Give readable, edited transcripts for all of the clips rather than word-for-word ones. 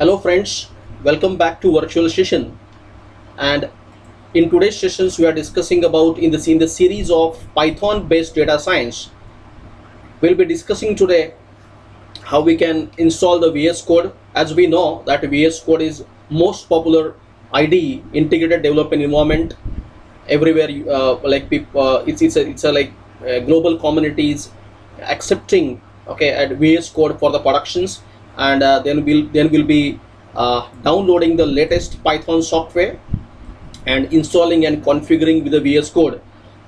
Hello friends, welcome back to virtual session. And in today's sessions we are discussing about in the series of Python based data science. We'll be discussing today how we can install the VS Code. As we know that VS Code is most popular IDE, integrated development environment everywhere. It's a global communities accepting at VS Code for the productions, and then we'll be downloading the latest Python software and installing and configuring with the VS Code.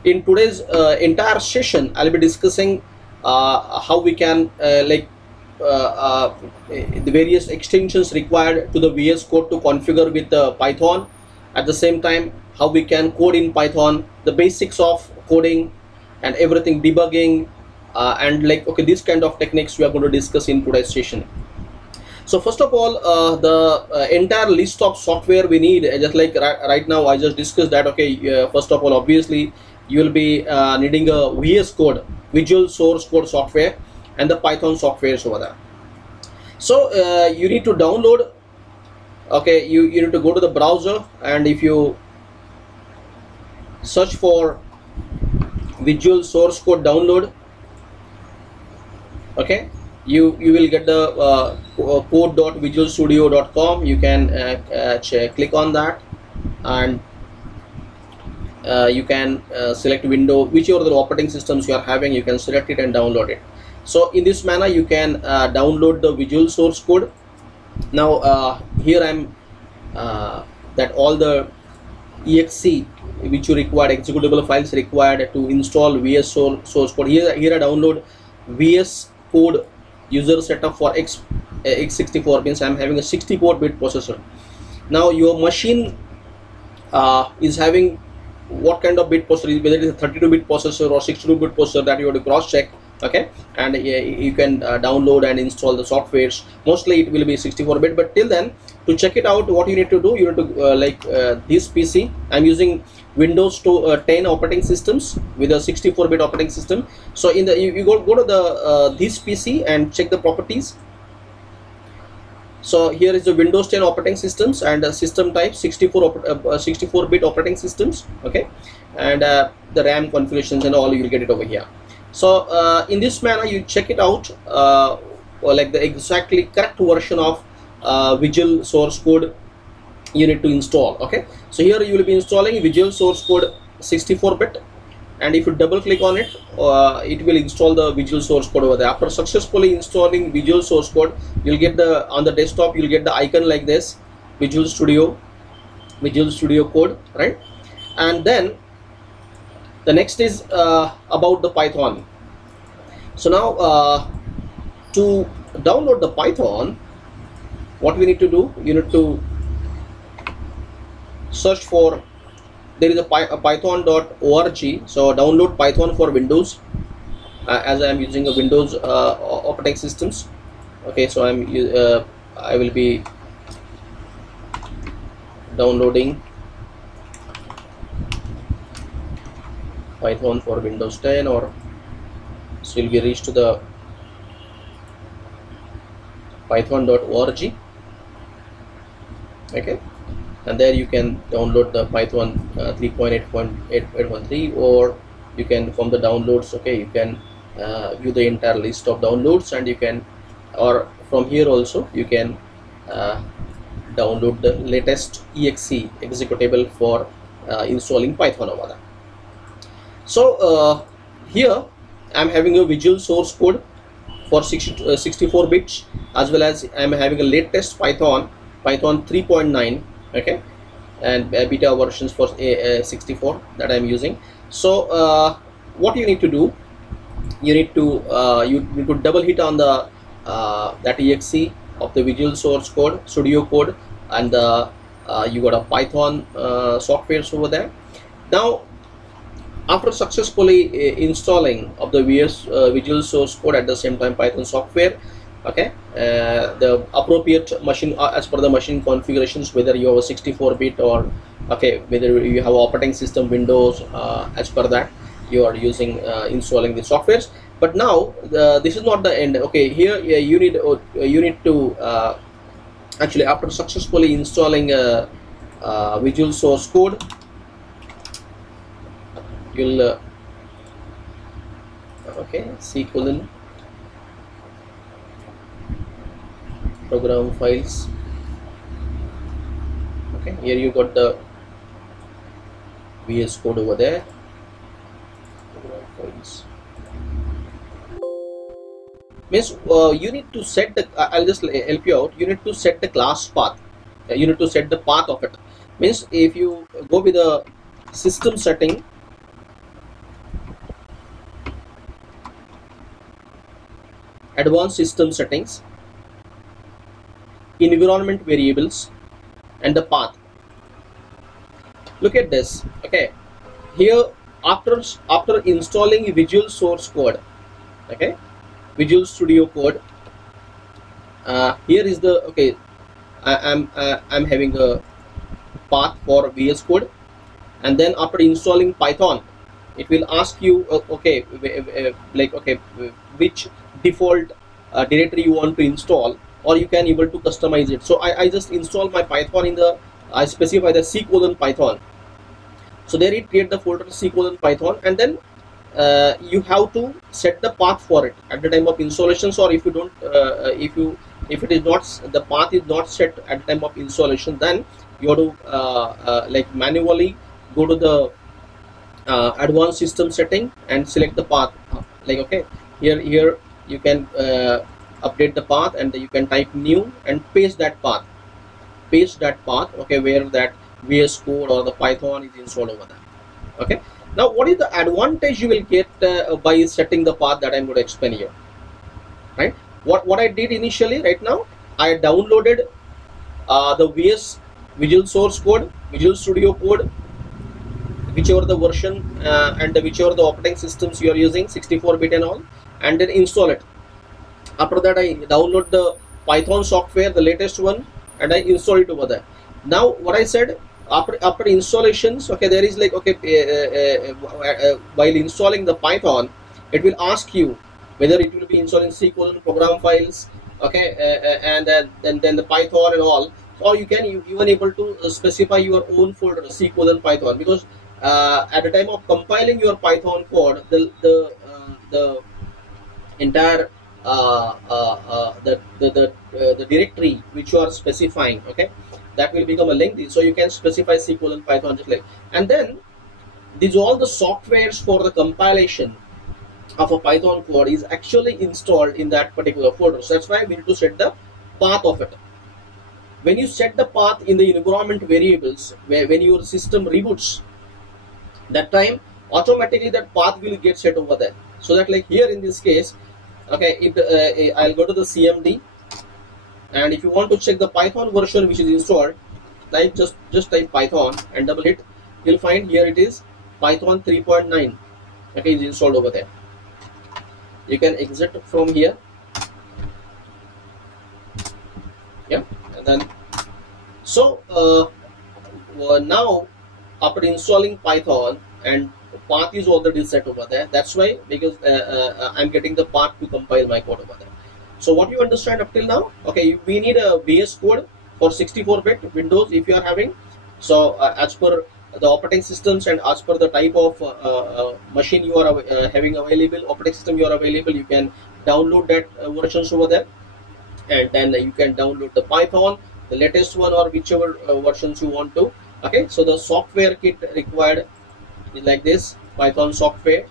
In today's entire session, I'll be discussing how we can the various extensions required to the VS Code to configure with Python. At the same time, how we can code in Python, the basics of coding and everything, debugging, and these kind of techniques we are going to discuss in today's session. So first of all, the entire list of software we need, just like right now I just discussed that. First of all, obviously you will be needing a VS Code, Visual Source Code software, and the Python software over there. So you need to download. You need to go to the browser, and if you search for Visual Source Code download, you will get the code.visualstudio.com. You can click on that, and you can select window, whichever the operating systems you are having, you can select it and download it. So in this manner you can download the Visual Source Code. Now here I'm that all the exe which you required, executable files required to install VS Source Code. Here I download VS Code user setup for x64, means I'm having a 64-bit processor. Now your machine is having what kind of bit processor, whether it is a 32-bit processor or 62-bit processor, that you have to cross check. And you can download and install the softwares. Mostly it will be 64-bit, but till then, to check it out, what you need to do, you need to this PC, I'm using Windows 10 operating systems with a 64-bit operating system. So in the you go to the this PC and check the properties. So here is the Windows 10 operating systems, and system type 64-bit operating systems. And the RAM configurations and all, you will get it over here. So in this manner you check it out, like the exactly correct version of Visual Source Code you need to install. So here you will be installing Visual Source Code 64-bit, and if you double click on it, it will install the Visual Source Code over there. After successfully installing Visual Source Code, you'll get on the desktop, you'll get the icon like this, Visual Studio Code, right? And then the next is about the Python. So now to download the Python, what we need to do, you need to search for, there is a python.org. so download Python for Windows, as I am using a Windows operating systems. So I will be downloading Python for Windows 10, or so you'll be reached to the python.org. And there you can download the Python 3.8.813, or you can, from the downloads, you can view the entire list of downloads, and you can, or from here also you can download the latest exe executable for installing Python over there. So here I'm having a Visual Source Code for 64 bits, as well as I'm having a latest Python 3.9, and beta versions for 64 that I'm using. So what you need to do, you need to double hit on the that exe of the Visual Source Code Studio Code, and you got a Python softwares over there. Now after successfully installing of the Visual Source Code, at the same time Python software, the appropriate machine, as per the machine configurations, whether you have a 64-bit or whether you have operating system Windows, as per that you are using installing the softwares. But now this is not the end. Here you need to Actually, after successfully installing a Visual Source Code, you'll okay, C colon program files. Okay, here you got the VS Code over there. Program files. Means you need to set the I'll just help you out. You need to set the class path. You need to set the path of it. Means if you go with the system setting, advanced system settings, environment variables, and the path. Look at this. Okay, here after installing Visual Source Code, okay, Visual Studio Code, here is the okay. I'm having a path for VS Code, and then after installing Python, it will ask you okay, like okay, which default directory you want to install, or you can able to customize it. So I just install my Python in the, I specify the C colon Python. So there it create the folder C colon Python, and then you have to set the path for it at the time of installations, or if you don't if it is not, the path is not set at the time of installation, then you have to like manually go to the advanced system setting and select the path. Like okay, here you can update the path, and you can type new and paste that path, okay, where that VS Code or the Python is installed over there. Okay, now what is the advantage you will get by setting the path that I'm going to explain here, right? What I did initially, right now I downloaded the Visual Source Code, Visual Studio Code, whichever the version and whichever the operating systems you are using, 64-bit and all, and then install it. After that I download the Python software, the latest one, and I install it over there. Now what I said, after installations, okay, there is like okay, while installing the Python, it will ask you whether it will be installing C colon program files, okay, and then the Python and all, or you can even able to specify your own folder C colon Python, because at the time of compiling your Python code, the entire the directory which you are specifying, okay, that will become a lengthy, so you can specify C colon Python just like, and then these all the softwares for the compilation of a Python code is actually installed in that particular folder. So that's why we need to set the path of it. When you set the path in the environment variables, when your system reboots, that time automatically that path will get set over there. So that like here in this case, okay, if I'll go to the CMD, and if you want to check the Python version which is installed, like just type Python and double hit, you'll find here it is Python 3.9, okay, is installed over there. You can exit from here, yeah, and then so now after installing Python, and path is already set over there, that's why, because I'm getting the path to compile my code over there. So what you understand up till now, okay, we need a VS Code for 64-bit Windows if you are having. So as per the operating systems and as per the type of machine you are having available, operating system you are available, you can download that versions over there, and then you can download the Python, the latest one, or whichever versions you want to. Okay, so the software kit required is like this: Python software,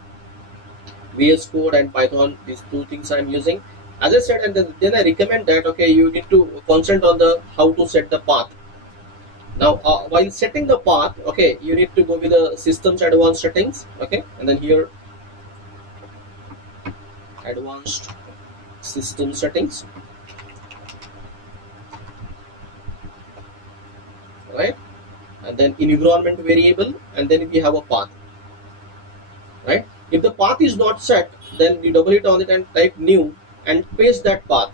VS Code, and Python. These two things I'm using. As I said, and then I recommend that okay, you need to concentrate on the how to set the path. Now while setting the path, okay, you need to go with the systems advanced settings, okay, and then here advanced system settings, right, and then environment variable, and then we have a path, right. If the path is not set, then you double hit on it and type new and paste that path.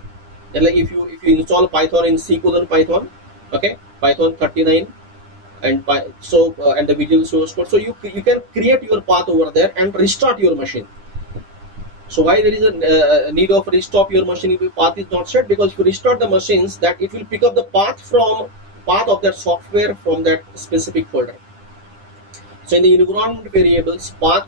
Then like if you install Python in C colon Python, okay, Python 39, and and the Visual Source Code, so you can create your path over there and restart your machine. So why there is a need of restart your machine if the path is not set? Because if you restart the machines, that it will pick up the path of that software from that specific folder. So in the environment variables, path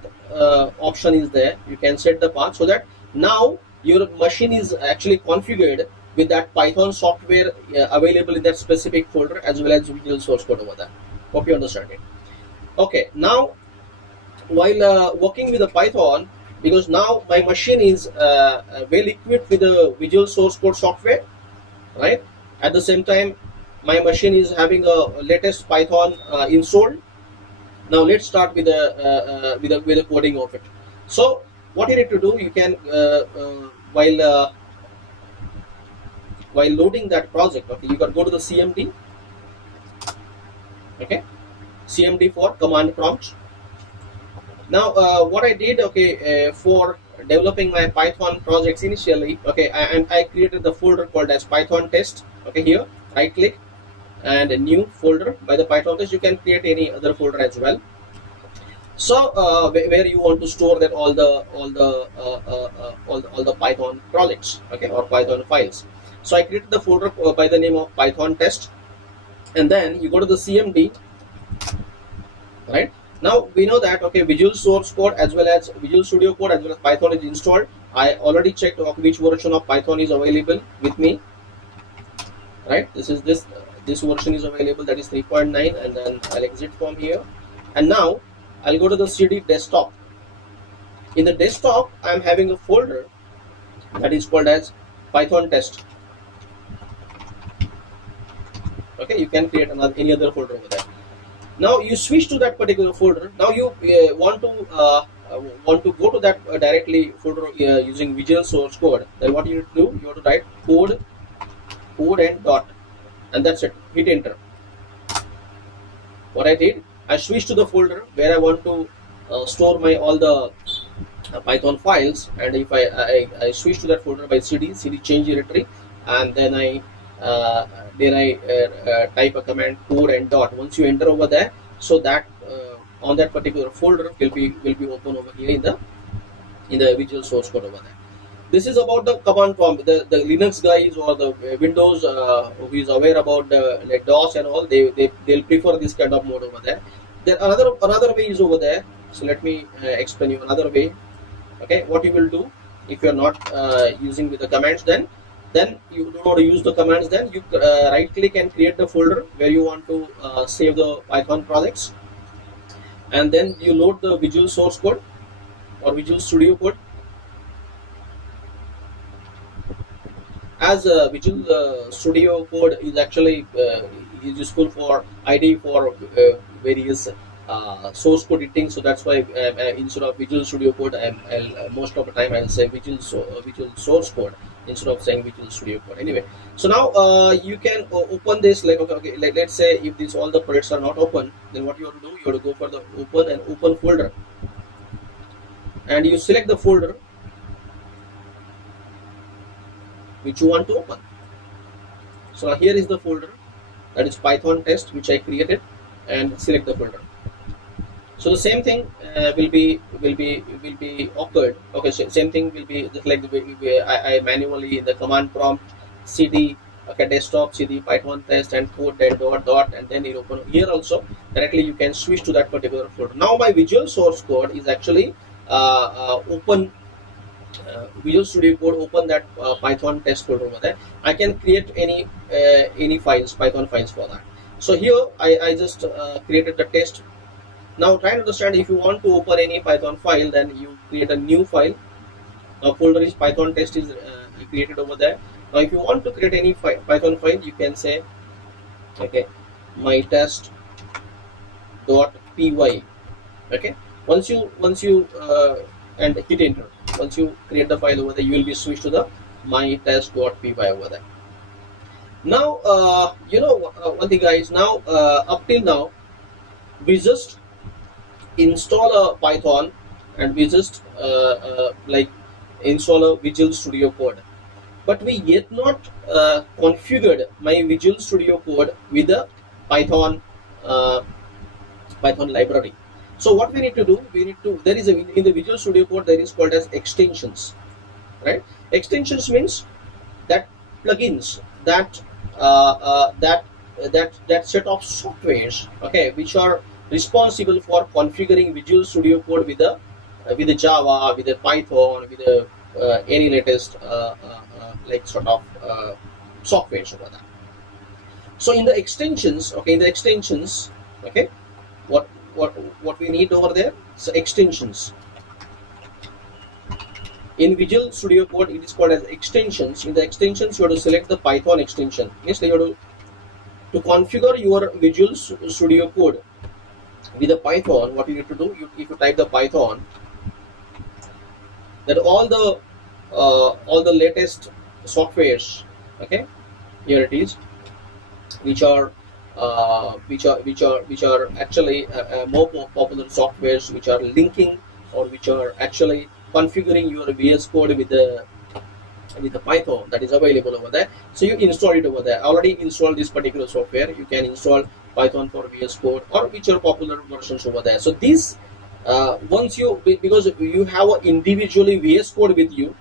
option is there. You can set the path so that now your machine is actually configured with that Python software available in that specific folder as well as Visual Source Code over there. Hope you understand it. Okay, now while working with the Python, because now my machine is well equipped with the Visual Source Code software, right? At the same time, my machine is having a latest Python installed. Now let's start with the coding of it. So what you need to do, you can while loading that project, okay, you can go to the CMD, okay, CMD for command prompt. Now what I did, okay, for developing my Python projects initially, okay, I created the folder called as Python test. Okay, here right click and a new folder by the Python test. You can create any other folder as well. So where you want to store that all the Python projects, okay, or Python files. So I created the folder by the name of Python test, and then you go to the CMD, right? Now we know that, okay, Visual Source Code as well as Visual Studio Code as well as Python is installed. I already checked which version of Python is available with me, right? This version is available, that is 3.9, and then I'll exit from here, and now I'll go to the CD desktop. In the desktop, I'm having a folder that is called as Python test. Okay, you can create any other folder over there. Now you switch to that particular folder. Now you want to go to that directly folder using Visual Source Code. Then what you need to do, you have to write code and dot, and that's it. Hit enter. What I did, I switched to the folder where I want to store my all the Python files, and if I switch to that folder by CD change directory, and then I type a command code and dot. Once you enter over there, so that on that particular folder will be open over here in the Visual Source Code over there. This is about the command prompt. The Linux guys or the Windows who is aware about the like DOS and all, they'll prefer this kind of mode over there. Then another way is over there. So let me explain you another way. Okay, what you will do if you are not using with the commands, then you do not use the commands. Then you right click and create the folder where you want to save the Python projects, and then you load the Visual Source Code or Visual Studio Code. As Visual Studio Code is actually is useful for IDE for various source code editing, so that's why instead of Visual Studio Code, most of the time I'll say Visual Source Code instead of saying Visual Studio Code. Anyway, so now you can open this, like okay, let's say if these all the projects are not open, then what you have to do, you have to go for the open folder, and you select the folder which you want to open. So here is the folder, that is Python test, which I created, and select the folder. So the same thing will be occurred. Okay, so same thing will be just like the way I manually in the command prompt cd, okay, desktop cd Python test and code and dot, and then you open here also directly. You can switch to that particular folder. Now my Visual Source Code is actually open. Visual Studio Code, open that Python test folder over there. I can create any files, Python files for that. So here I just created the test. Now try to understand, if you want to open any Python file, then you create a new file. Now folder is Python test is created over there. Now if you want to create any Python file, you can say, okay, my test.py. Okay, once you and hit enter. Once you create the file over there, you will be switched to the my test.py over there. Now you know one thing, guys. Now up till now we just install a Python and we just like install a Visual Studio Code, but we yet not configured my Visual Studio Code with the Python library. So what we need to do, there is in the Visual Studio Code there is called as extensions, right? Extensions means that plugins, that set of softwares, okay, which are responsible for configuring Visual Studio Code with the Java, with the Python, with the any latest like sort of softwares over that. So in the extensions, okay, what we need over there? So extensions. In Visual Studio Code, it is called as extensions. In the extensions, you have to select the Python extension. Means you have to configure your Visual Studio Code with the Python. What you need to do, if you type the Python, that all the latest softwares, okay, here it is, which are actually more popular softwares, which are linking or which are actually configuring your VS Code with the Python, that is available over there. So you install it over there. Already installed this particular software. You can install Python for VS Code or which are popular versions over there. So this once because you have a individually VS Code with you,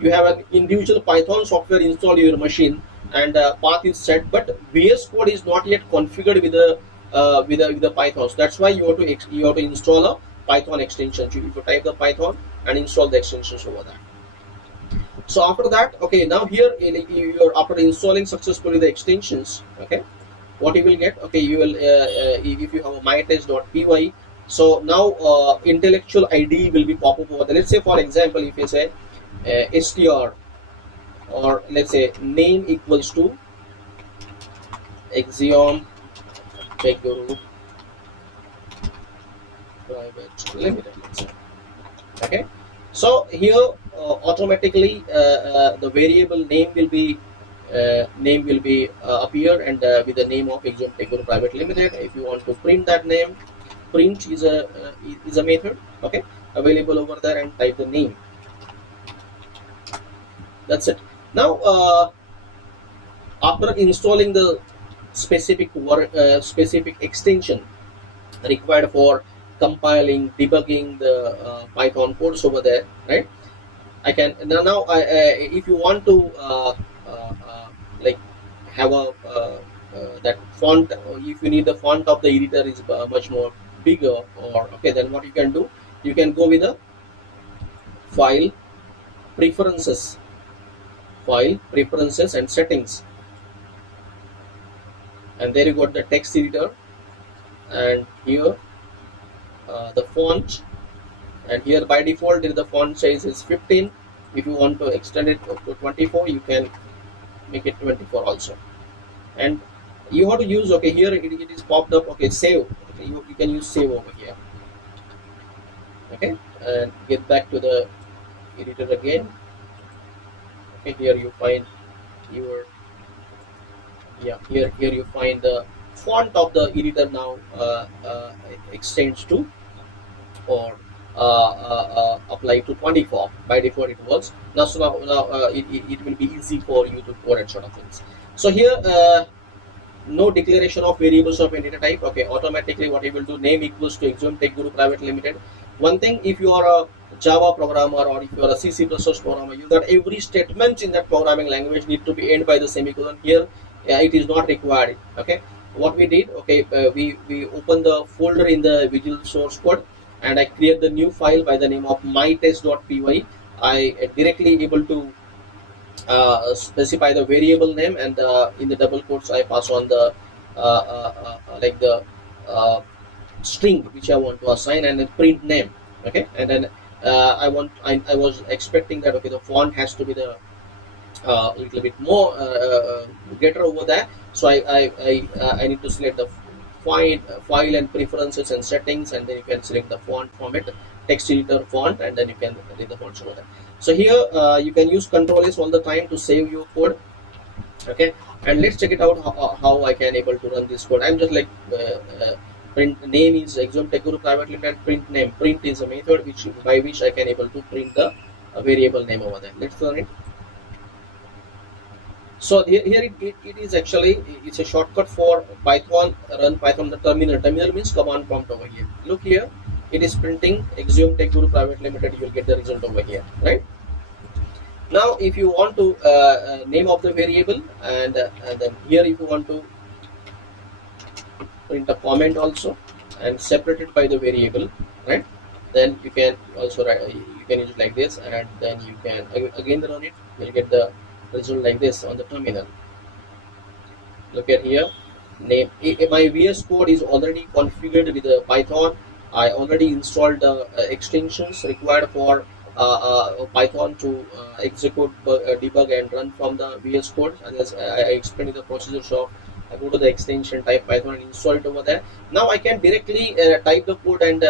you have an individual Python software installed in your machine, and path is set, but VS Code is not yet configured with the Python. So that's why you have to install a Python extension. You type the Python and install the extensions over there. So after that, okay, now here after installing successfully the extensions, okay, what you will get, okay, you will if you have a mytest.py, so now intellectual ID will be pop up over there. Let's say for example, if you say str, or let's say name equals to Axiom Tech Guru Private Limited, let's say. Okay, so here automatically the variable name will be appear, and with the name of Axiom Tech Guru Private Limited. If you want to print that name, print is a method, okay, available over there, and type the name. That's it. Now after installing the specific extension required for compiling, debugging the Python codes over there, right? I can now if you want to like have a that font, if you need the font of the editor is much more bigger, or okay, then what you can do, you can go with the file, preferences and settings, and there you got the text editor, and here the font, and here by default the font size is 15. If you want to extend it up to 24, you can make it 24 also, and you have to use, okay, here it is popped up, okay, save, okay, you can use save over here, okay, and get back to the editor again. Okay, here you find your here you find the font of the editor now extends to, or apply to 24. By default it was. Now so now it will be easy for you to code and sort of things. So here no declaration of variables of any type. Okay, automatically what you will do, name equals to Axiom Tech Guru Private Limited. One thing, if you are a Java programmer or if you are a C++ programmer, you that every statement in that programming language need to be end by the semicolon. Here it is not required. Okay, what we did, okay, we open the folder in the Visual source code, and I create the new file by the name of mytest.py. I directly able to specify the variable name, and in the double quotes I pass on the like the string which I want to assign, and then print name. Okay, and then I was expecting that, okay, the font has to be the little bit more greater over there, so I need to select the file and preferences and settings, and then you can select the font format, text editor font, and then you can read the fonts over there. So here you can use Ctrl S all the time to save your code. Okay, and let's check it out how I can able to run this code. I'm just like print name is Axiom Tech Guru Private Limited, print name. Print is a method by which I can able to print the variable name over there. Let's run it. So here it is actually, it's a shortcut for Python. Run Python the terminal. Terminal means command prompt over here. Look here, it is printing Axiom Tech Guru Private Limited. You will get the result over here, right? Now if you want to name of the variable, and then here if you want to print a comment also and separate it by the variable, right, then you can also write, you can use it like this, and then you can again run it. You'll get the result like this on the terminal. Look at here, name. My VS Code is already configured with Python. I already installed the extensions required for Python to execute, debug and run from the VS Code. And as I explained in the procedure shop, I go to the extension, type Python and install it over there. Now I can directly type the code and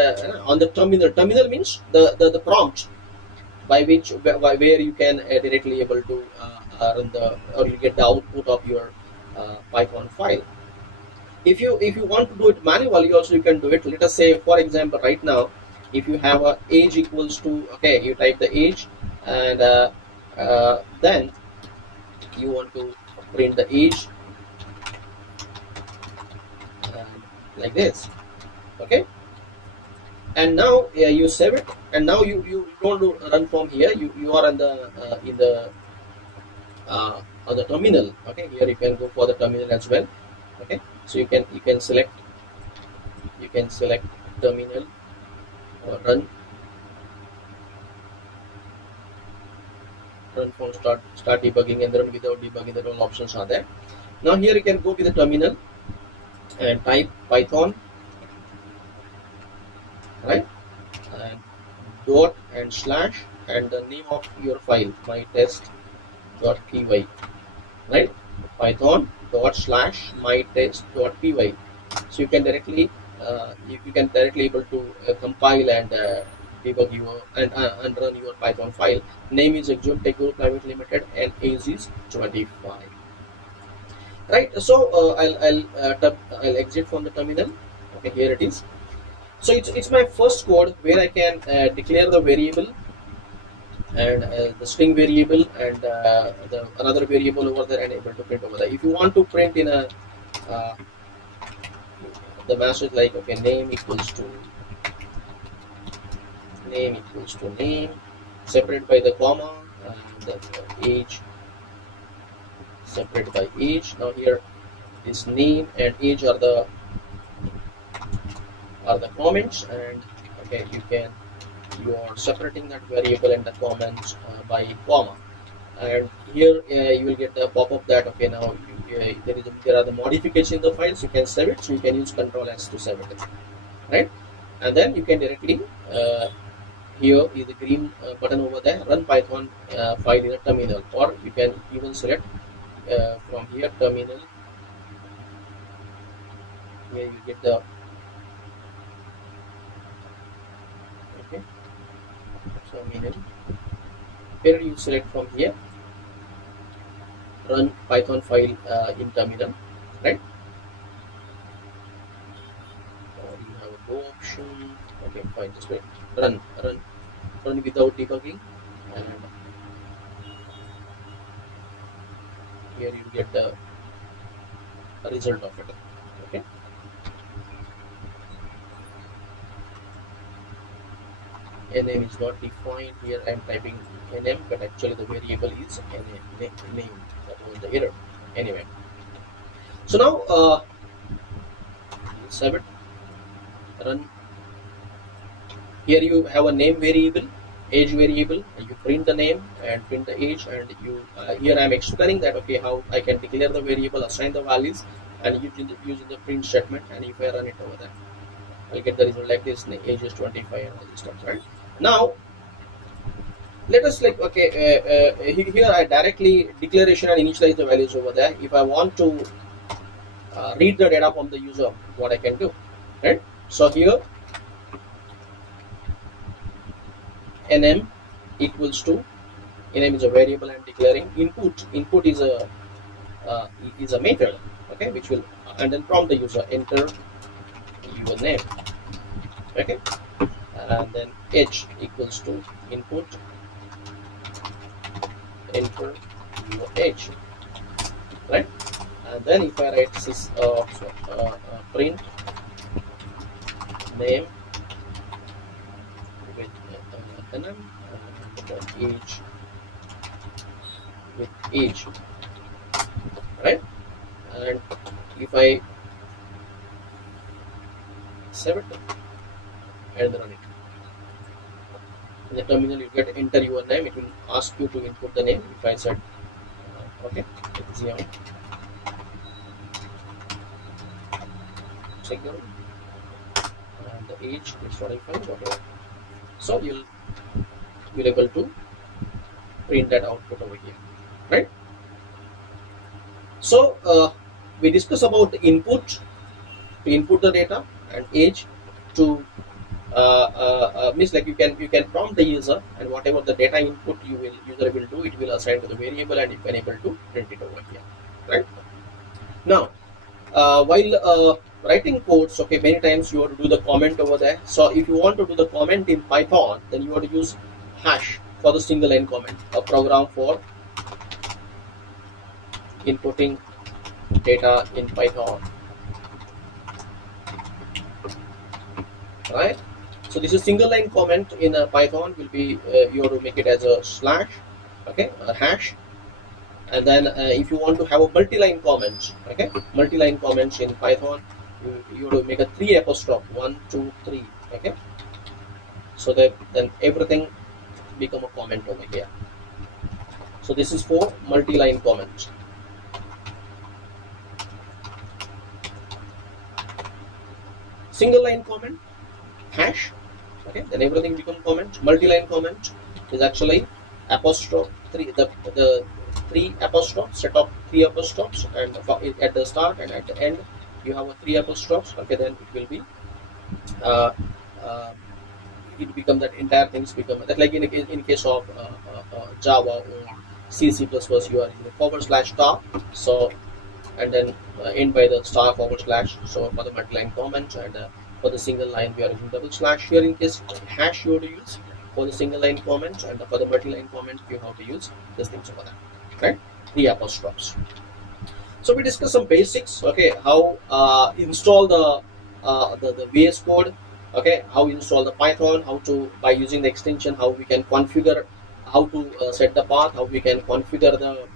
on the terminal. Terminal means the prompt by which where you can directly able to run the, or you get the output of your Python file. If you want to do it manually also, you can do it. Let us say, for example, right now if you have a age equals to, okay, you type the age, and then you want to print the age like this, okay, and now you save it, and now you don't run from here. You are on the in the on the terminal. Okay, here you can go for the terminal as well. Okay, so you can select terminal or run from start debugging and run without debugging. The all options are there. Now here you can go with the terminal and type Python, right, and dot and slash and the name of your file, my test.py, right, Python dot slash my test.py. So you can directly able to compile and debug your and run your Python file. Name is Axiom Tech Guru Private Limited and age is 25. Right, so I'll exit from the terminal. Okay, here it is. So it's my first code where I can declare the variable and the string variable and the another variable over there, and able to print over there. If you want to print in a the message like, okay, name equals to name, separate by the comma, and then age separate by age. Now here this name and age are the comments, and okay, you are separating that variable and the comments by comma, and here you will get the pop-up that, okay, now there are the modifications in the files. You can save it, so you can use Control S to save it, right, and then you can directly here is the green button over there, run Python file in a terminal, or you can even select from here terminal. Here you get the terminal. Here you select from here run Python file in terminal, right? Or you have a go option. Okay, fine. Just wait. Run without debugging, and here you get the result of it. Okay. NM is not defined. Here I am typing NM, but actually the variable is name. That was the error. Anyway, so now save it, run. Here you have a name variable, age variable, and you print the name and print the age, and you here I am explaining that, okay, how I can declare the variable, assign the values, and using the print statement, and if I run it over there, I'll get the result like this. Age is 25 and all these stuff, right? Now let us like, okay, here I directly declaration and initialize the values over there. If I want to read the data from the user, what I can do, right? So here nm equals to, nm is a variable I'm declaring. Input is a method, okay, which will, and then prompt the user, enter your name, okay, and then age equals to input, enter your age, right? And then if I write print name nm, and the age with age, right? And if I save it and run it, in the terminal you get enter your name. It will ask you to input the name. If I said okay, it's Zion, secure, and the age is 45, whatever. So you'll be able to print that output over here, right? So we discuss about the input, to input the data, and age to means like you can prompt the user, and whatever the data input user will do, it will assign to the variable, and you can able to print it over here, right? Now while writing codes, okay, many times you have to do the comment over there. So if you want to do the comment in Python, then you have to use hash for the single line comment, a program for inputting data in Python, right? So this is single line comment in Python will be you have to make it as a slash, okay, a hash. And then if you want to have a multi-line comment, okay, multi-line comments in Python, you have to make a 3 apostrophe, 1, 2, 3, okay, so that then everything become a comment over here. So this is for multi-line comments. Single line comment, hash, okay, then everything become comment. Multi-line comment is actually apostrophe 3, the 3 apostrophes, set of 3 apostrophes, and at the start and at the end you have a 3 apostrophes, okay, then it will be it become that entire things become that, like in case of Java or C++, you are in the / star, so and then end by the star / so for the multi-line comment, and for the single line we are using /. Here in case hash you have to use for the single line comment, and for the multi-line comment you have to use these things over there, right? 3 apostrophes. So we discuss some basics, okay, how install the VS Code, okay, how install the Python, how to, by using the extension, how we can configure, how to set the path, how we can configure the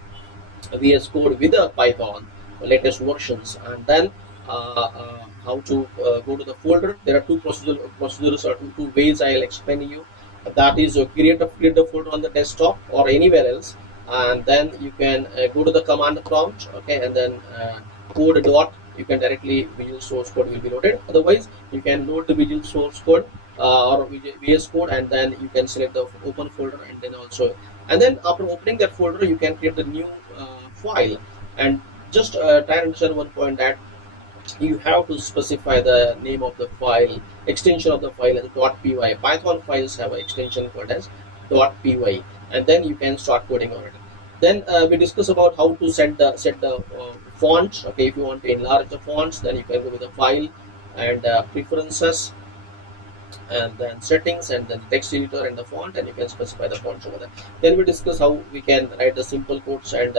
VS Code with the Python latest versions, and then how to go to the folder. There are 2 procedures or 2 ways I'll explain to you. That is create the folder on the desktop or anywhere else, and then you can go to the command prompt, okay, and then code dot, you can directly Visual Source Code will be loaded. Otherwise you can load the Visual Source Code or VS Code, and then you can select the open folder, and then also, and then after opening that folder you can create the new file. And just try to understand one point, that you have to specify the name of the file, extension of the file as .py. Python files have an extension called as .py, and then you can start coding on it. Then we discuss about how to set the fonts. Okay, if you want to enlarge the fonts, then you can go with the file and preferences, and then settings, and then text editor and the font, and you can specify the fonts over there. Then we discuss how we can write the simple codes and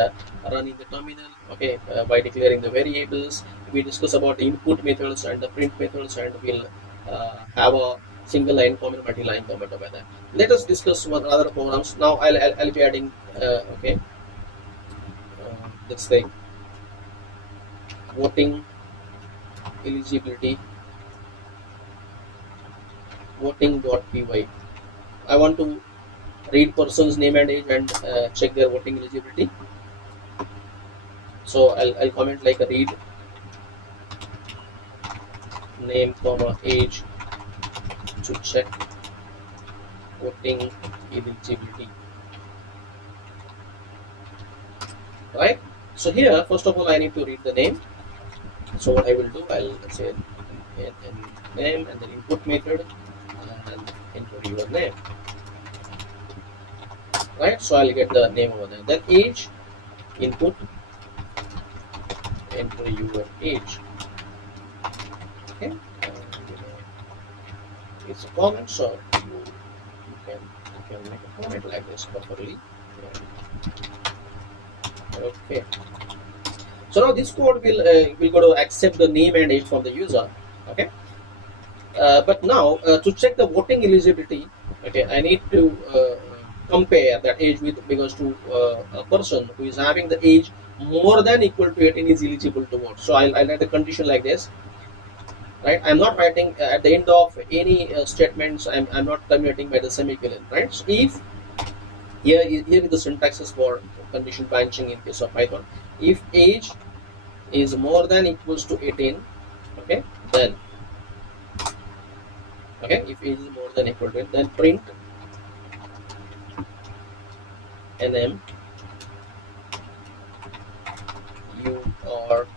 run in the terminal, okay, by declaring the variables. We discuss about the input methods and the print methods, and we'll have a single line comment, multi-line comment over there. Let us discuss one other programs. Now I'll be adding okay, let's say voting eligibility, voting.py. I want to read person's name and age and check their voting eligibility. So I'll comment like a read name comma age to check voting eligibility, right? So here first of all I need to read the name. So what I will do, I'll say name and then input method and enter your name, right? So I'll get the name over there. Then age, input, enter your age, okay. It's a comment, so you can make a comment like this properly, okay. So now this code will go to accept the name and age from the user, okay. But now to check the voting eligibility, Okay, I need to compare that age with because to a person who is having the age more than equal to 18 is eligible to vote. So I'll write the condition like this, right? I'm not writing at the end of any statements. I'm not terminating by the semicolon, right? So if here is the syntax is for condition branching in case of Python. If age is more than equals to 18, okay, then okay, if age is more than equal to 18, then print nm you are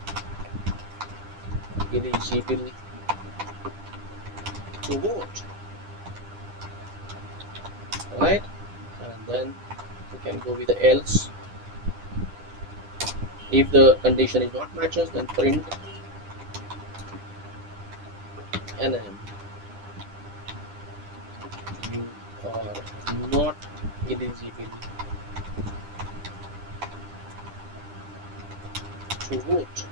eligible to vote, right? And then we can go with the else. If the condition is not matches, then print nm you are not eligible to vote,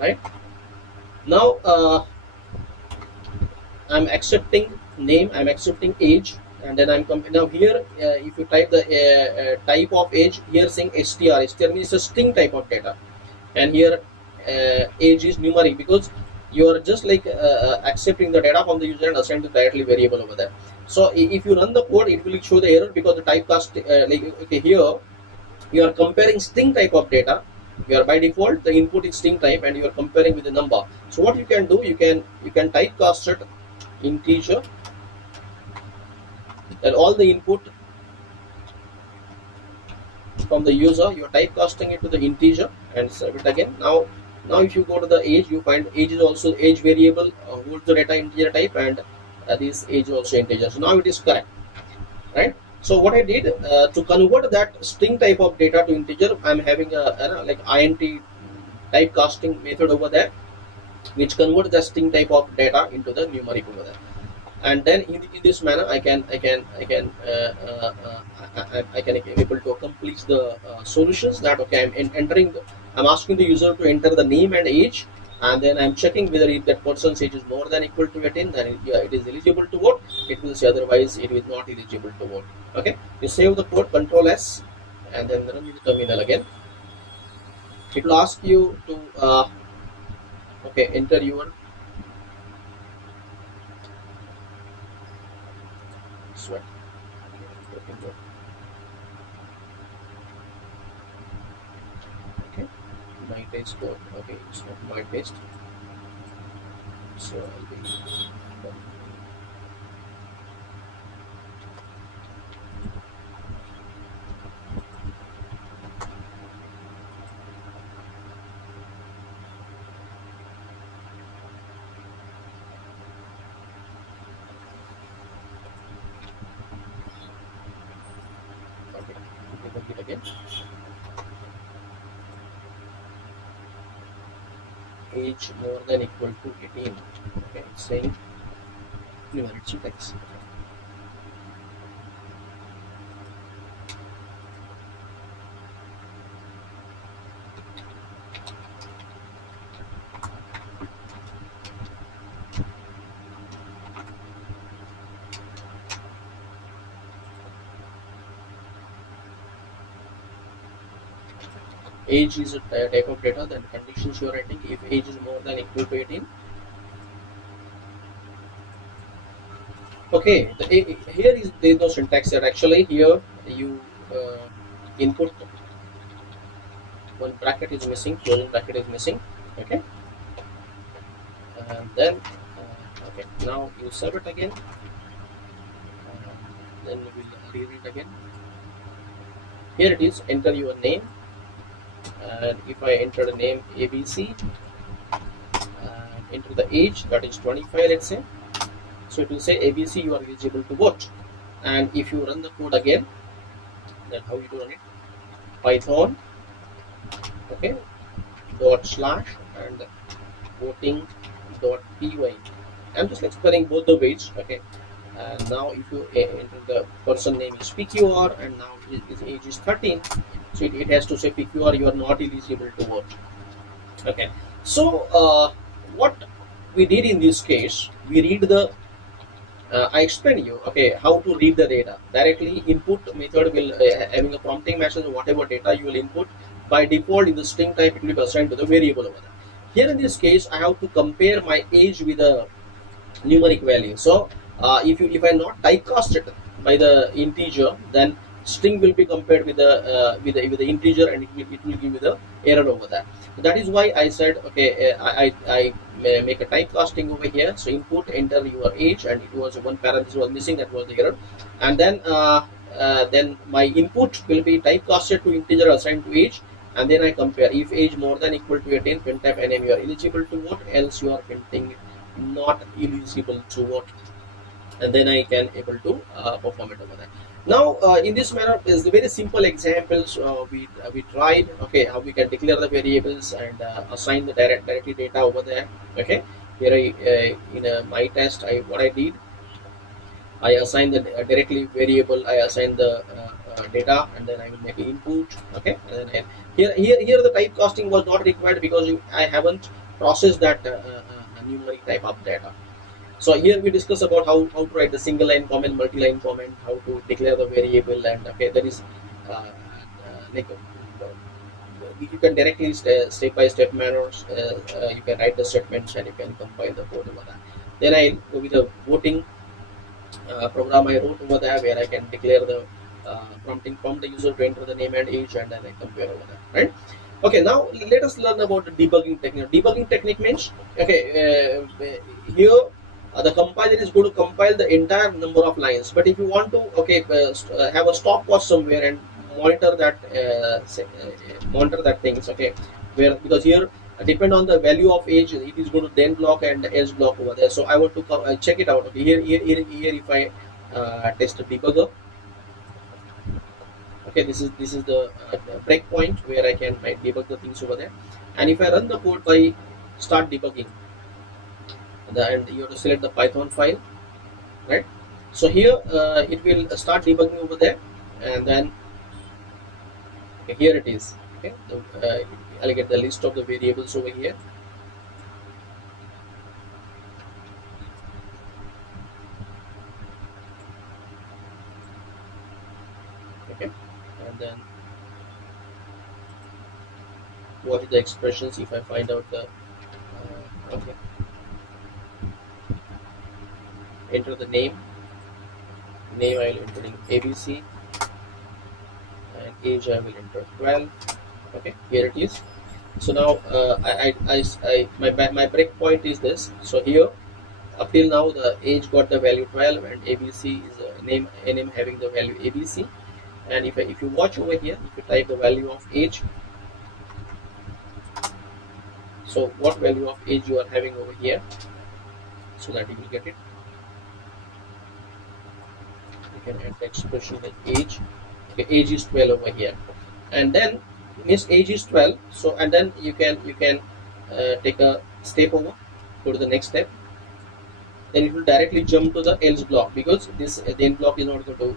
right? Now I'm accepting name, I'm accepting age, and then I'm now here if you type the type of age, here saying str means a string type of data, and here age is numeric because you are just like accepting the data from the user and assign the directly variable over there. So if you run the code, it will show the error because the typecast like okay, here you are comparing string type of data. You are by default the input is string type and you are comparing with the number. So what you can do, you can typecast it integer, and all the input from the user you are typecasting it to the integer and save it again. Now if you go to the age, you find age is also age variable holds the data integer type, and this age is also integer. So now it is correct, right? So what I did to convert that string type of data to integer, I'm having a like int typecasting method over there, which converts the string type of data into the numeric over there. And then in this manner, I can able to complete the solutions that okay, I'm asking the user to enter the name and age, and then I'm checking whether if that person's age is more than equal to 18, then it is eligible to vote. It will say otherwise it is not eligible to vote. Okay, you save the code, Control S, and then run the terminal again. It will ask you to okay, enter your sweat. Okay, my test code. Okay, it's not my test, so I'll be it again. Age more than equal to 18. Okay, it's saying numeric syntax. Age is a type of data, then conditions you are writing. If age is more than equal to 18, okay, here is there is no syntax here. Actually, here you input one bracket is missing, closing bracket is missing. Okay, and then okay, now you save it again, then we will read it again. Here it is, enter your name, and if I enter the name ABC, enter the age, that is 25, let's say, so it will say ABC you are eligible to vote. And if you run the code again, then how you do run it, Python, okay, // and voting.py. I'm just explaining both the ways. Okay, and now if you enter the person name is PQR, and now his age is 13, so it has to say PQR you are not eligible to vote. Okay, so what we did in this case, we read the I explain you, okay, how to read the data. Directly input method will having a prompting message, whatever data you will input, by default in the string type it will be assigned to the variable over there. Here in this case, I have to compare my age with a numeric value. So if I not typecast it by the integer, then string will be compared with the with the integer, and it will give you the error over there. So that is why I said, okay, I make a typecasting over here. So input, enter your age, and it was one parenthesis was missing, that was the error. And then my input will be typecasted to integer assigned to age, and then I compare. If age more than equal to 18, print type name, you are eligible to vote, else you are printing not eligible to vote, and then I can able to perform it over there. Now in this manner is the very simple examples we tried, okay, how we can declare the variables and assign the directly data over there. Okay, here in my test, what I did, I assign the directly variable, I assign the data, and then I will make input. Okay, and then here the typecasting was not required because I haven't processed that numeric type of data. So here we discuss about how to write the single line comment, multi-line comment, how to declare the variable, and okay, that is like you can directly step-by-step manners. You can write the statements and you can compile the code over that. Then I go with the voting program I wrote over there, where I can declare the prompt the user to enter the name and age, and then I compare over there, right? Okay, now let us learn about the debugging technique. Debugging technique means, okay, here the compiler is going to compile the entire number of lines, but if you want to, okay, have a stopwatch somewhere and monitor that things, okay, where, because here depend on the value of age, it is going to then block and else block over there. So I want to check it out. Okay, here if I test the debugger, okay, this is the breakpoint where I can debug the things over there. And if I run the code by start debugging, and you have to select the Python file, right? So here it will start debugging over there, and then okay, here it is. Okay, I'll get the list of the variables over here. Okay, and then what are the expressions if I find out the okay, enter the name I will enter in ABC, and age I will enter 12. Okay, here it is. So now my breakpoint is this. So here up till now the age got the value 12, and ABC is a name having the value ABC. And if you watch over here, if you type the value of age, so what value of age you are having over here, so that you will get it. You can add the expression like age. Okay, age is 12 over here, and then means age is 12. So and then you can take a step over, go to the next step. Then it will directly jump to the else block, because this then block is not going to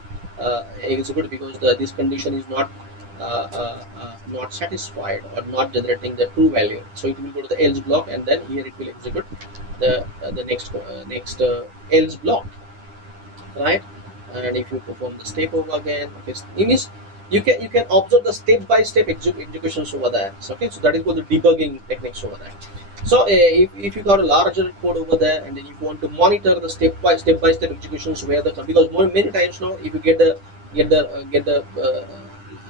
execute, because this condition is not satisfied or not generating the true value. So it will go to the else block, and then here it will execute the next else block, right? And if you perform the step over again, okay, it means you can observe the step-by-step executions over there. So, okay, so that is called the debugging techniques over there. So if you got a larger code over there, and then if you want to monitor the step-by-step executions where the, because many times now if you get the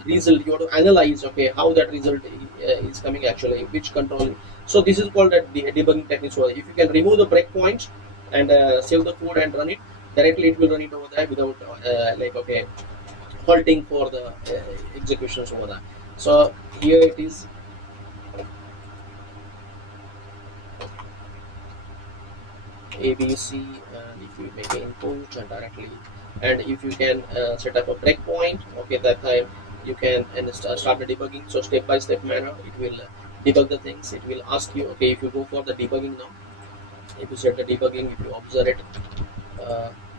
result, you have to analyze, okay, how that result is coming actually, which control. So this is called the debugging techniques. So if you can remove the breakpoints and save the code and run it directly, it will run it over there without like, okay, halting for the executions over there. So here it is. ABC, and if you make an input and directly, and if you can set up a breakpoint, okay, that time you can start the debugging. So step by step manner, it will debug the things. It will ask you, okay, if you go for the debugging now, if you set the debugging, if you observe it,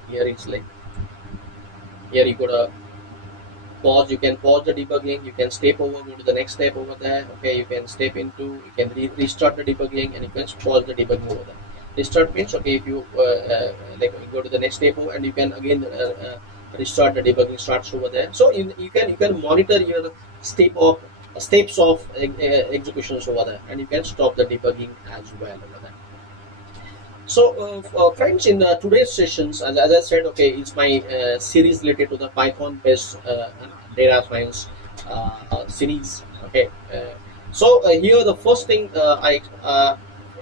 here it's like, here you gotta pause. You can pause the debugging, you can step over, go to the next step over there. Okay, you can step into, you can restart the debugging, and you can pause the debugging over there. Restart means, okay, if you like go to the next step and you can again restart, the debugging starts over there. So you can monitor your steps of executions over there, and you can stop the debugging as well over there. So, friends, in today's sessions, as I said, okay, it's my series related to the Python-based data science series. Okay, here the first thing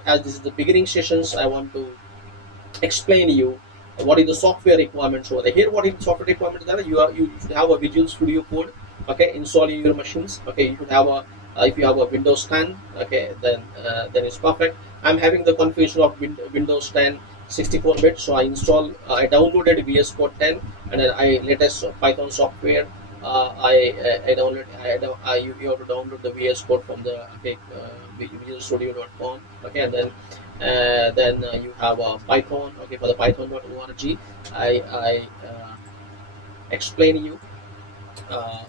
as this is the beginning sessions, I want to explain you what is the software requirements over there. Here, what is the software requirements there? You should have a Visual Studio Code, okay, install in your machines. Okay, you should have a if you have a Windows 10, okay, then it's perfect. I'm having the configuration of Windows 10 64-bit, so I downloaded VS Code 10, and then I latest Python software. I download you have to download the VS Code from the visualstudio.com, okay, and then you have Python, okay, for the python.org. I explain you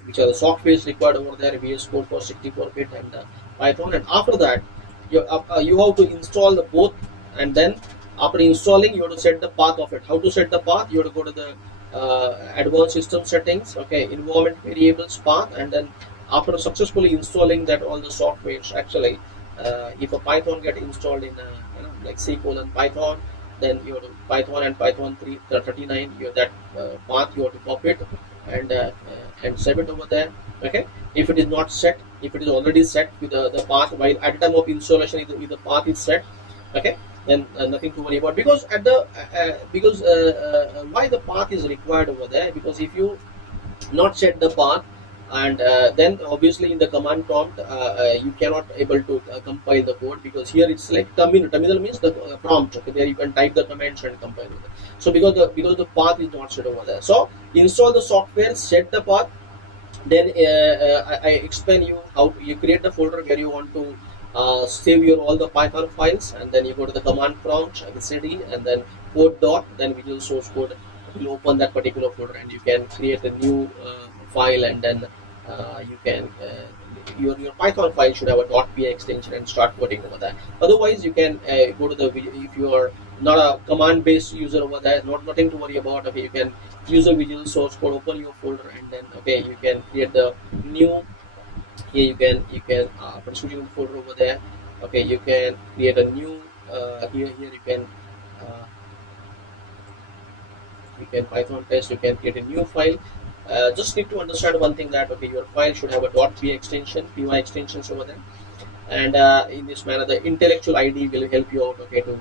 which are the softwares required over there, VS Code for 64-bit and Python, and after that you have to install the both, and then after installing you have to set the path of it. How to set the path? You have to go to the advanced system settings, okay, environment variables path, and then after successfully installing that all the softwares, actually if a Python get installed in like C:\Python, then you have to Python and Python 39, you have that path, you have to copy it and save it over there. Okay, if it is not set, if it is already set with the path, while at the time of installation if the path is set, okay, then nothing to worry about, because at the why the path is required over there, because if you not set the path, and then obviously in the command prompt you cannot able to compile the code, because here it's like terminal means the prompt, okay, there you can type the commands and compile it. So because the path is not set over there, so install the software, set the path, then I explain you how you create the folder where you want to save your all the Python files, and then you go to the command prompt, cd, and then code dot, then Visual Source Code will open that particular folder, and you can create a new file, and then you can your Python file should have a .py extension and start coding over that. Otherwise, you can go to the if you are not a command-based user over there, nothing to worry about. Okay, you can use a Visual Source Code, open your folder, and then okay, you can create the new. Here you can after switching the folder over there. Okay, you can create a new here you can Python test. You can create a new file. Just need to understand one thing, that okay, your file should have a .py extension, py extensions over there, and in this manner the intellectual ID will help you out, okay, to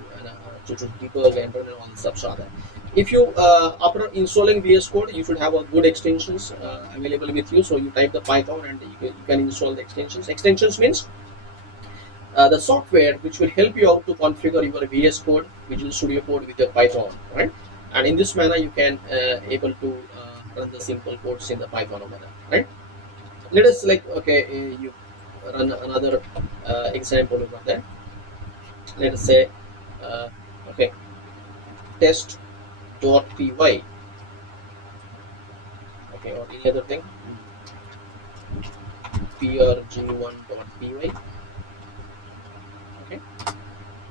debug and run all the stuff. So that if you after installing VS Code, you should have a good extensions available with you. So you type the Python and you can install the extensions. Extensions means the software which will help you out to configure your VS Code, Visual Studio Code, with your Python, right? And in this manner you can able to run the simple codes in the Python over there, right? Let us like okay, you run another example over there. Let us say okay, test.py, okay, or any other thing, prg1.py, okay.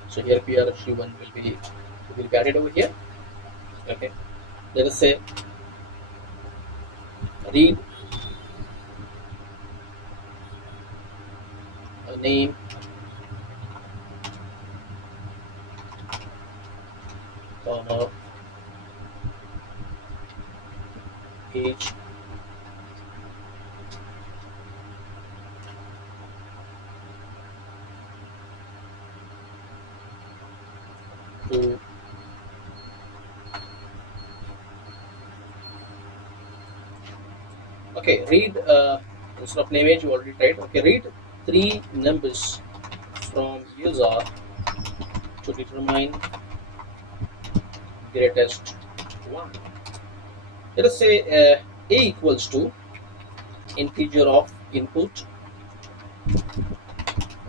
So here prg1 will be added over here. Okay, let us say read a name, comma, age, to okay, read instead of name age you already tried. Okay, read 3 numbers from user to determine greatest one. Let us say a equals to integer of input,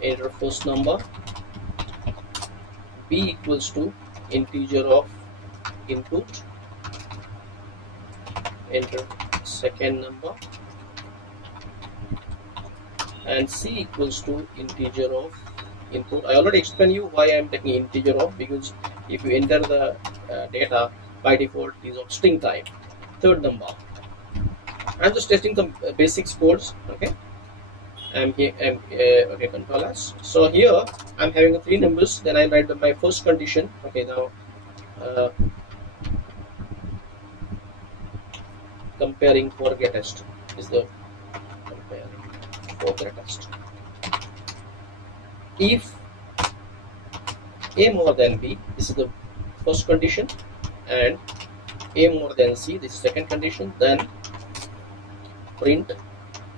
enter first number, b equals to integer of input, enter second number, and c equals to integer of input. I already explained you why I am taking integer of, because if you enter the data by default it is of string type. Third number, I'm just testing some basics codes. Okay, I'm here. Okay, control S. So here I'm having three numbers. Then I write my first condition. Okay, now comparing for greatest is the comparing for greatest. If A more than B, this is the first condition, and A more than C, this is second condition. Then print.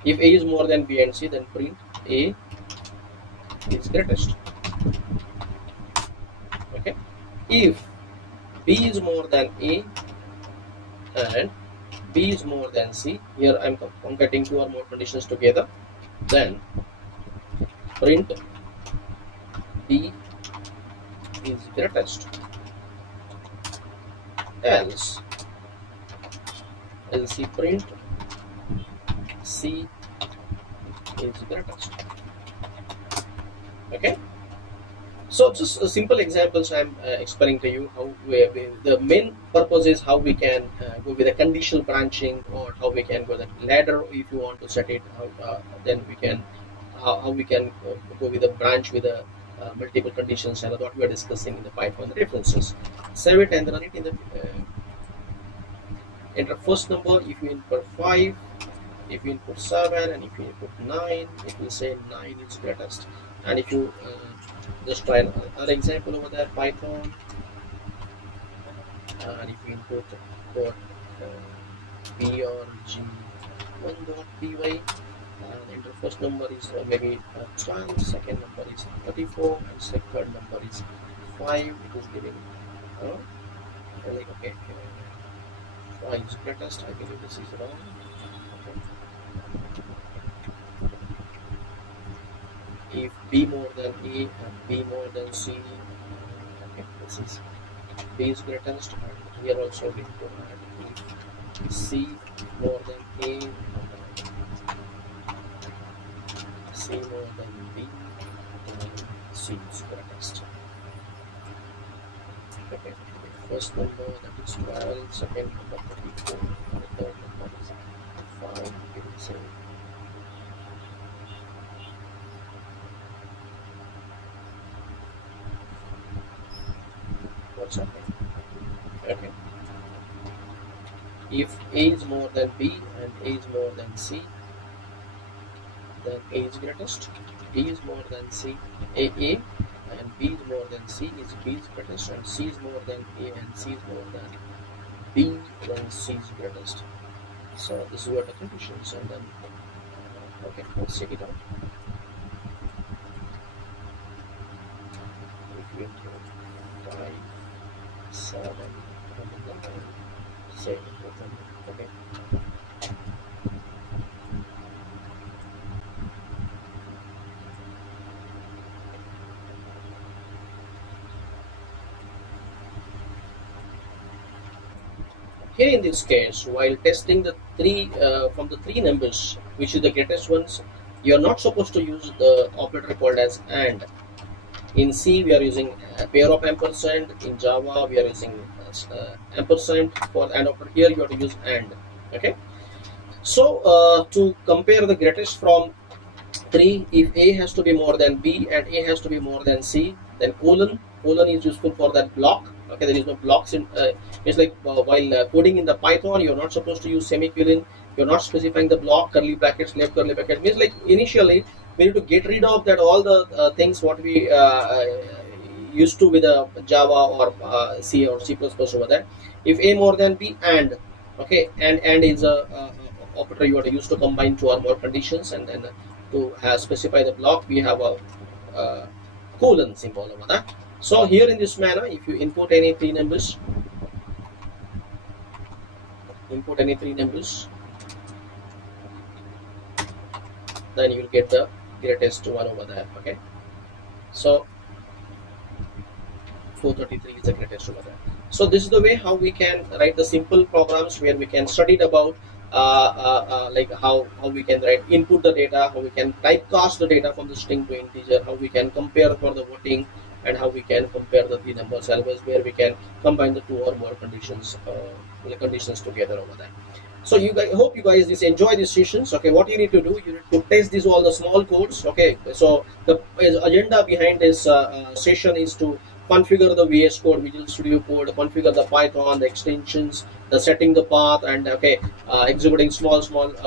If A is more than B and C, then print A is greatest. Okay. If B is more than A and B is more than C, here I'm concatenating two or more conditions together, then print B is greatest. Else print C is greatest. Okay. So just simple examples I'm explaining to you how the main purpose is how we can go with a conditional branching, or how we can go the ladder if you want to set it. Then we can how we can go with a branch with a multiple conditions, and what we are discussing in the Python references. Save it and run it in the enter first number. If you input 5, if you input 7, and if you input 9, it will say 9 is greatest. And if you just try another example over there, Python, and if you input dot p or g1.py, and enter first number is maybe 12, second number is 34, and third number is 5. It is giving like okay, 5 is greatest. I believe this is wrong. Okay. If B more than A and B more than C, okay, this is B is greatest, and here also we go add if C more than A, C more than B, then C is greatest. Okay, first number that is 12, second number 34, and the third number is 5. We will say what's happening. Okay. If A is more than B and A is more than C, then A is greatest. B is more than C, A and B is more than C is B is greatest, and C is more than A and C is more than B, then C is greatest. So this is what the conditions, and then okay, let's check it out. If we include 5, 7, and 9, say okay. Here in this case, while testing the three from the three numbers, which is the greatest ones, you are not supposed to use the operator called as AND. In C we are using a pair of ampersand. In Java we are using ampersand for the AND operator. Here you have to use AND. Okay. So to compare the greatest from 3, if A has to be more than B and A has to be more than C, then colon is useful for that block. Okay, there is no blocks in it's like while coding in the Python, you're not supposed to use semicolon. You're not specifying the block, curly brackets, left curly bracket. Means like initially we need to get rid of that all the things what we used to with Java or C or C++ over there. If A more than B and okay, and is a operator you are used to combine two or more conditions, and then to specify the block we have a colon symbol over there. So here in this manner, if you input any three numbers, then you will get the greatest one over there. Okay, so 433 is the greatest over there. So this is the way how we can write the simple programs where we can study about like how we can write input the data, how we can typecast the data from the string to integer, how we can compare for the voting, and how we can compare the three numbers always, where we can combine the two or more conditions, the conditions together over there. So you guys, hope you guys just enjoy these sessions. Okay, what you need to do, you need to test these all the small codes. Okay, so the agenda behind this session is to configure the VS Code, Visual Studio Code, configure the Python, the extensions, the setting the path, and okay, executing small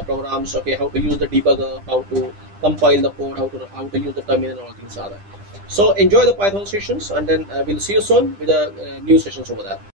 programs. Okay, how to use the debugger, how to compile the code, how to use the terminal, all things are there. So enjoy the Python sessions, and then we'll see you soon with the new sessions over there.